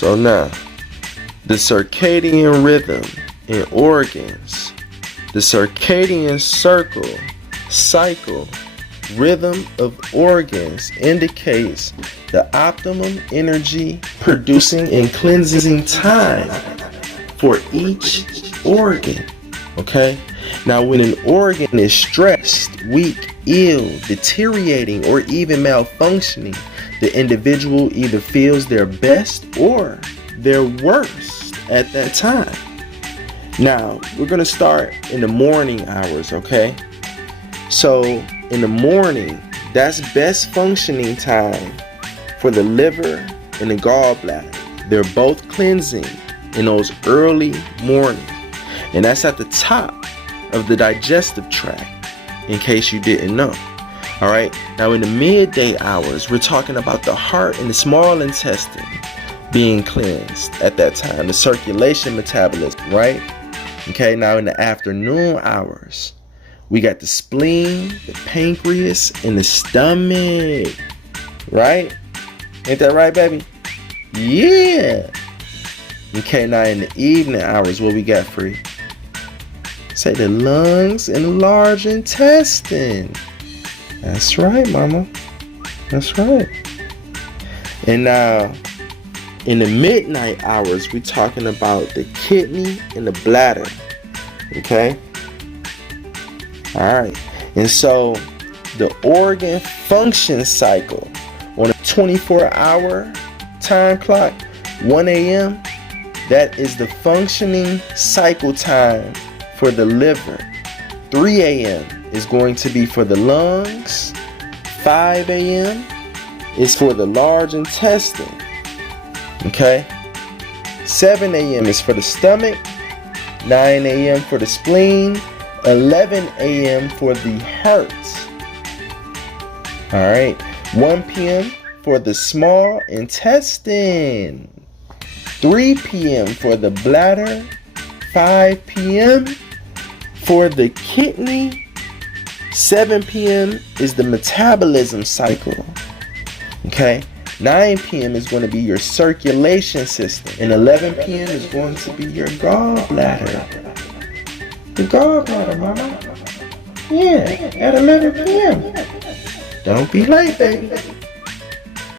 So now, the circadian rhythm in organs, the circadian cycle rhythm of organs indicates the optimum energy producing and cleansing time for each organ. Okay? Now, when an organ is stressed, weak, ill, deteriorating, or even malfunctioning, the individual either feels their best or their worst at that time. Now, we're going to start in the morning hours, okay? So, in the morning, that's best functioning time for the liver and the gallbladder. They're both cleansing in those early morning. And that's at the top of the digestive tract, in case you didn't know. All right. Now, in the midday hours, we're talking about the heart and the small intestine being cleansed at that time, the circulation metabolism, right? Okay. Now, in the afternoon hours, we got the spleen, the pancreas, and the stomach, right? Ain't that right, baby? Yeah. Okay. Now, in the evening hours, what we got, Free? Say the lungs and the large intestine. That's right, mama. That's right. And now, in the midnight hours, we're talking about the kidney and the bladder. Okay? All right. And so, the organ function cycle on a 24-hour time clock, 1 a.m., that is the functioning cycle time for the liver. 3 a.m. is going to be for the lungs. 5 a.m. is for the large intestine. Okay? 7 a.m. is for the stomach. 9 a.m. for the spleen. 11 a.m. for the heart. Alright. 1 p.m. for the small intestine. 3 p.m. for the bladder. 5 p.m. for the kidney. 7 p.m. is the metabolism cycle. Okay? 9 p.m. is going to be your circulation system. And 11 p.m. is going to be your gallbladder. The gallbladder, mama. Yeah, at 11 p.m. Don't be late, baby.